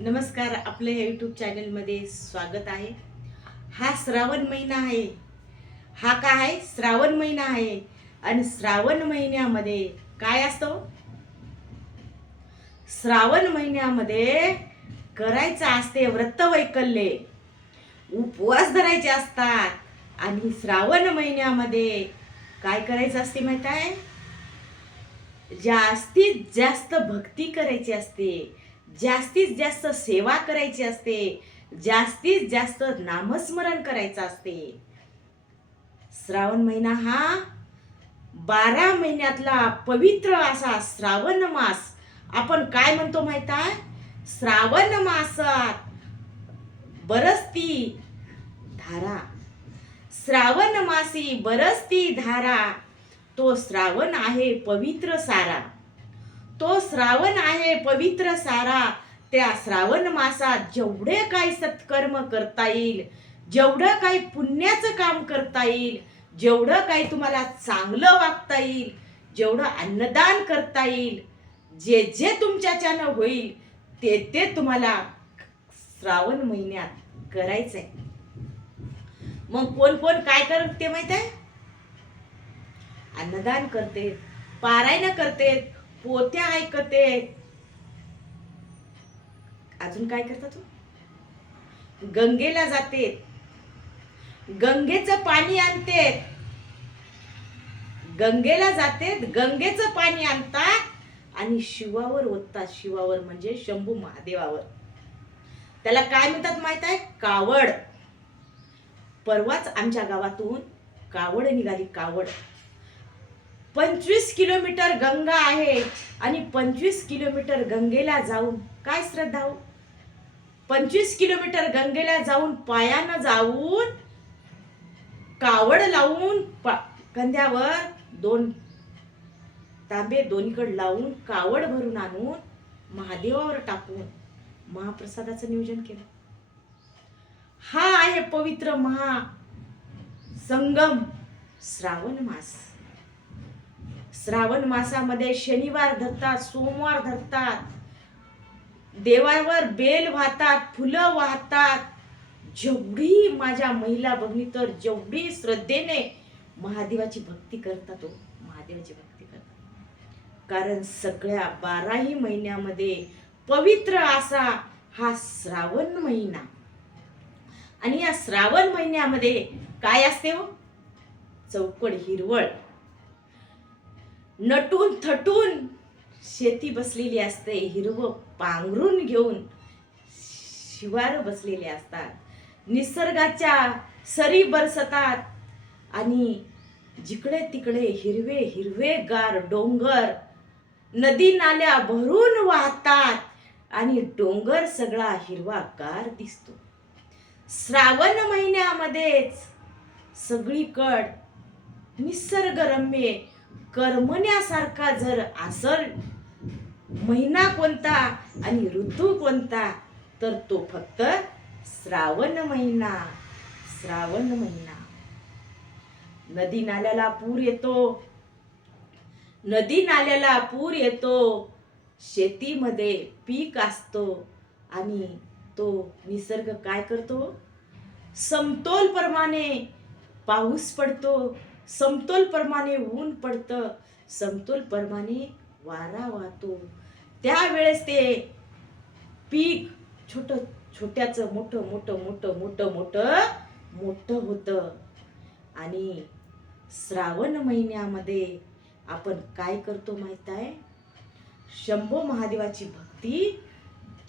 नमस्कार आपल्या या यूट्यूब चॅनलमध्ये स्वागत आहे. हा श्रावण महिना आहे. हा काय आहे? श्रावण महिना आहे. आणि श्रावण महिन्यामध्ये काय असतो? श्रावण महिन्यामध्ये करायचं असते व्रतवैकल्ये. उपवास धरायचे असतात. आणि श्रावण महिन्यामध्ये काय करायचं असते माहीत आहे? जास्तीत जास्त भक्ती करायची असते. जास्तीत जास्त सेवा करायची असते. जास्तीत जास्त नामस्मरण करायचं असते. श्रावण महिना हा बारा महिन्यातला पवित्र असा श्रावण मास. आपण काय म्हणतो माहीत आहे? श्रावण मासात बरसती धारा. श्रावण मासी बरसती धारा. तो श्रावण आहे पवित्र सारा. तो श्रावण आहे पवित्र सारा. त्या श्रावण मासात जेवढे काही सत्कर्म करता येईल जेवढं काही पुण्याचं काम करता येईल जेवढं काही तुम्हाला चांगलं वागता येईल जेवढं अन्नदान करता येईल जे जे तुमच्याच्यानं होईल ते ते तुम्हाला श्रावण महिन्यात करायचंय. मग कोण कोण काय करते माहीत आहे? अन्नदान करते पारायण करते पोत्या ऐकते. अजून काय करता तू? गंगेला जाते. गंगेचं पाणी आणते. गंगेला जाते गंगेचं पाणी आणतात आणि शिवावर ओततात. शिवावर म्हणजे शंभू महादेवावर. त्याला काय म्हणतात माहीत आहे? कावड. परवाच आमच्या गावातून कावड निघाली कावड. पंचवीस किलोमीटर गंगा आहे आणि पंचवीस किलोमीटर गंगेला जाऊन काय श्रद्धा हो? पंचवीस किलोमीटर गंगेला जाऊन पायानं जाऊन कावड लावून पा- कंद्यावर दोन तांबे दोन्हीकडे लावून कावड भरून आणून महादेवावर टाकून महाप्रसादाचं नियोजन केलं. हा आहे पवित्र महा संगम श्रावण मास. श्रावण मासामध्ये शनिवार धरतात सोमवार धरतात. देवावर बेल वाहतात फुलं वाहतात. जेवढी माझ्या महिला बघणी तर जेवढी श्रद्धेने महादेवाची भक्ती करतात तो महादेवाची भक्ती करतात. कारण सगळ्या बाराही महिन्यामध्ये पवित्र असा हा श्रावण महिना. आणि या श्रावण महिन्यामध्ये काय असते हो? चौकड हिरवळ. नटून थटून शेती बसलेली असते. हिरवं पांघरून घेऊन शिवार बसलेले असतात. निसर्गाच्या सरी बरसतात. आणि जिकडे तिकडे हिरवे हिरवे गार डोंगर नदी नाल्या भरून वाहतात. आणि डोंगर सगळा हिरवा गार दिसतो. श्रावण महिन्यामध्येच सगळीकड निसर्गरम्य करमण्यासारखा जर असल महिना कोणता आणि ऋतू कोणता तर तो फक्त श्रावण महिना श्रावण महिना. नदी नाल्याला पूर येतो नदी नाल्याला पूर येतो शेतीमध्ये पीक असतो आणि तो निसर्ग काय करतो? समतोल प्रमाणे पाऊस पडतो समतोल प्रमाणे ऊन पडतं समतोल प्रमाणे वारा वाहतो. त्यावेळेस ते पीक छोट छोट्याचं मोठं मोठं मोठं मोठं मोठं मोठं होतं. आणि श्रावण महिन्यामध्ये आपण काय करतो माहीत आहे? शंभो महादेवाची भक्ती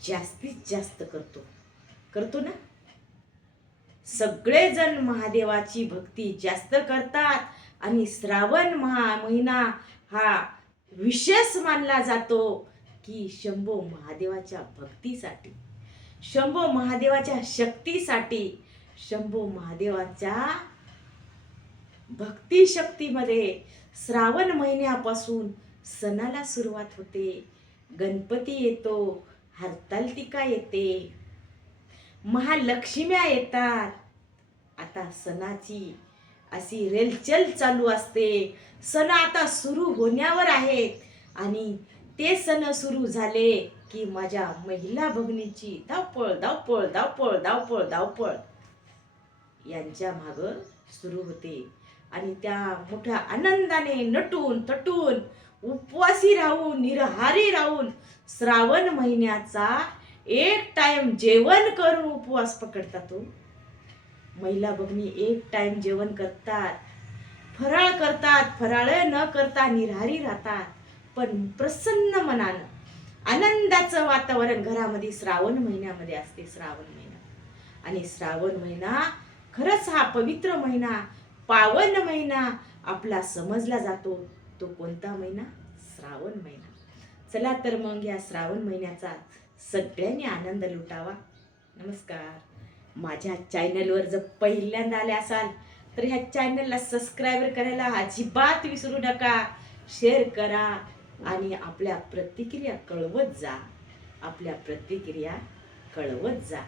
जास्तीत जास्त करतो. करतो ना? सगळेजण महादेवाची भक्ती जास्त करतात. आणि श्रावण महा महिना हा विशेष मानला जातो की शंभो महादेवाच्या भक्तीसाठी शंभो महादेवाच्या शक्तीसाठी शंभो महादेवाच्या भक्ती शक्तीमध्ये श्रावण महिन्यापासून सणाला सुरुवात होते. गणपती येतो हरतालिका येते. महालक्ष्म्या येतात. आता सणाची अशी रेलचल चालू असते. सण आता सुरू होण्यावर आहेत. आणि ते सण सुरू झाले की माझ्या महिला भगिनीची धावपळ धावपळ धावपळ धावपळ धावपळ यांच्या माग सुरू होते. आणि त्या मोठ्या आनंदाने नटून तटून उपवासी राहून निरहारी राहून श्रावण महिन्याचा एक टाइम जेवण करून उपवास पकडतात तो. महिला भगिनी एक टाइम जेवण करतात. फराळ करतात. फराळ न करता निरारी राहतात. पण प्रसन्न मनानं आनंदाचं वातावरण घरामध्ये श्रावण महिन्यामध्ये असते श्रावण महिना. आणि श्रावण महिना खरंच हा पवित्र महिना पावन महिना आपला समजला जातो. तो कोणता महिना? श्रावण महिना. चला तर मग या श्रावण महिन्याचा सगळ्यांनी आनंद लुटावा. नमस्कार. माझ्या चॅनलवर जर पहिल्यांदा आले असाल तर ह्या चॅनलला सबस्क्राईब करायला अजिबात विसरू नका. शेअर करा आणि आपल्या प्रतिक्रिया कळवत जा. आपल्या प्रतिक्रिया कळवत जा.